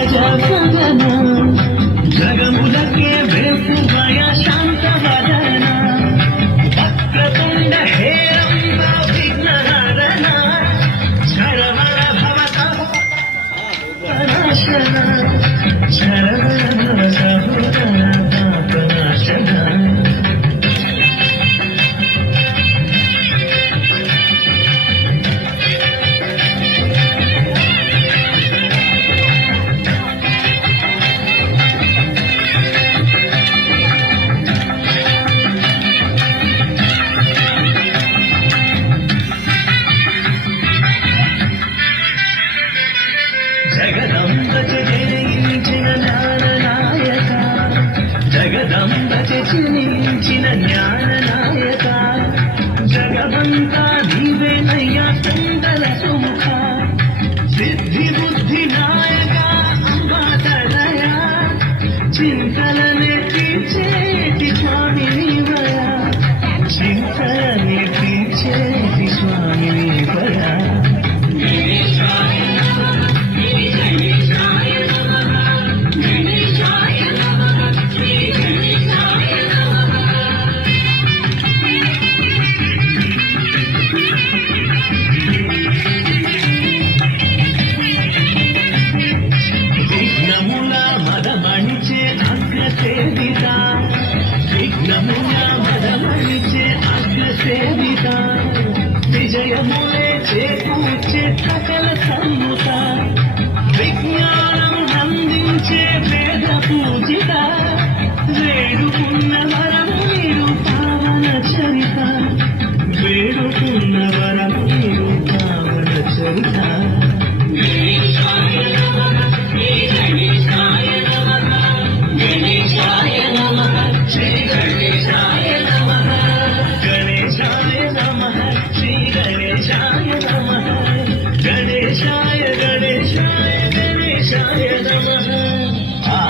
పంకజ సదన జగములకే వేపువయ శాంత వదన వక్రతుండ హేరంబ విఘ్నహరణ శరవణ భవత పరాశర శరవణ భవ సహోదర పాపనాశన జగదంబ జయించిన జ్ఞాననాయక జగదంబ జయించిన జ్ఞాననాయక జగవంతా నీవేనయ్యా సుందర సుముఖ సిద్ధి బుద్ధి నాయక అంబాతలయ చింతలనే తీర్చేటి స్వామి నీవయా చింతలనే తీర్చేటి స్వామి నీవయా విజయములే చేకూర్చే సకల సమ్ముత విజ్ఞానం అందించే వేద పూజిత వేడుకున్న వరము నీరు పావన చరిత వేడుకున్న వరము నీరు పావన చరిత గణేశాయ గణేశాయ గణేశాయ నమః